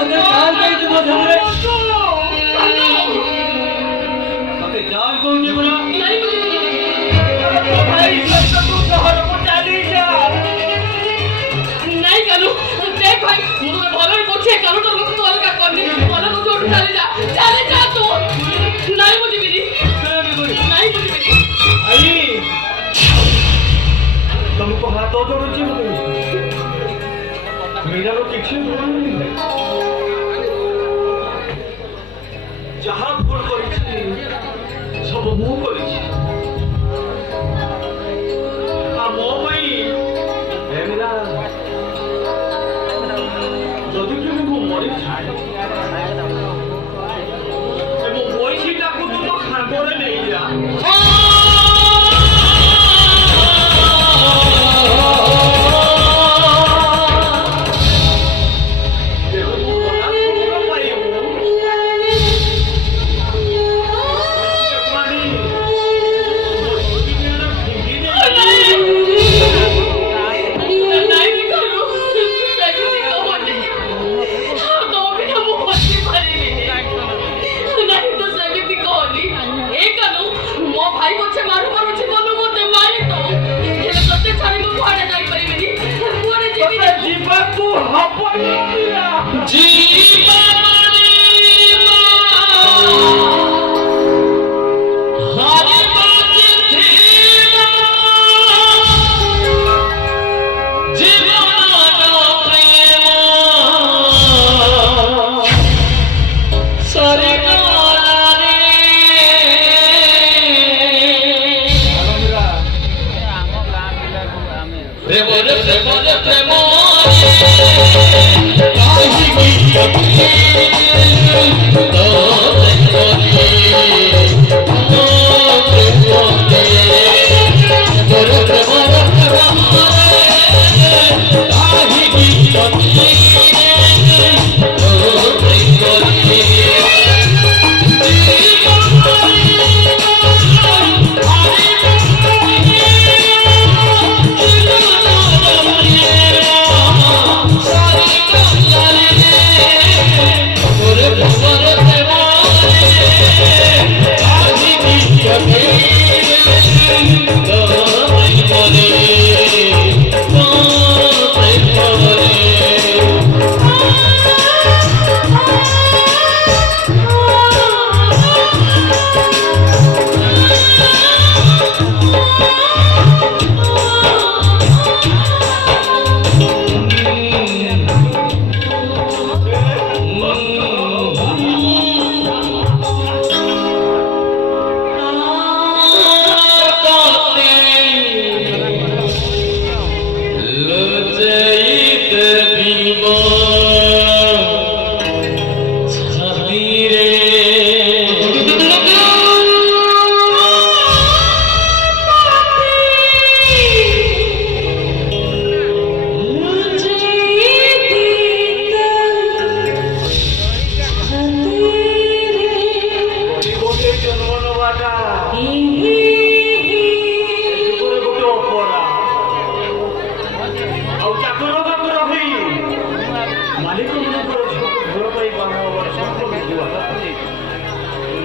তোকে কাল কই দেব ধরে তোকে জাল কই দেব না ভাই সব তো শহর পচালি যা নাই কালু দেখ ভাই মুখে ভরর করছে কালু তো মুখ তো অলগা করনি বলো তো ছোট চালে যা তো নাই বুঝিবি নাই বুঝিবি आई तुमको हाथों जोड़ुची मेरा तो किसी बोलनी है जहाँ भूल करी सब मुँह करी मो भाई मेरा जदि कि मरी जाए पैसा को तुम सागरे नहीं जा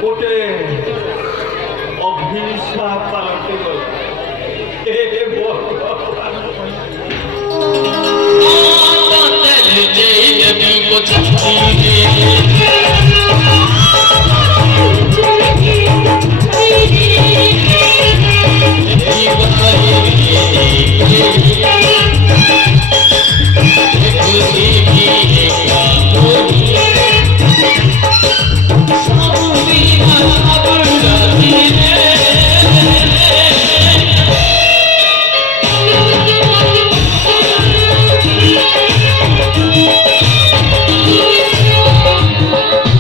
गोटे अभिशाप पालटे गला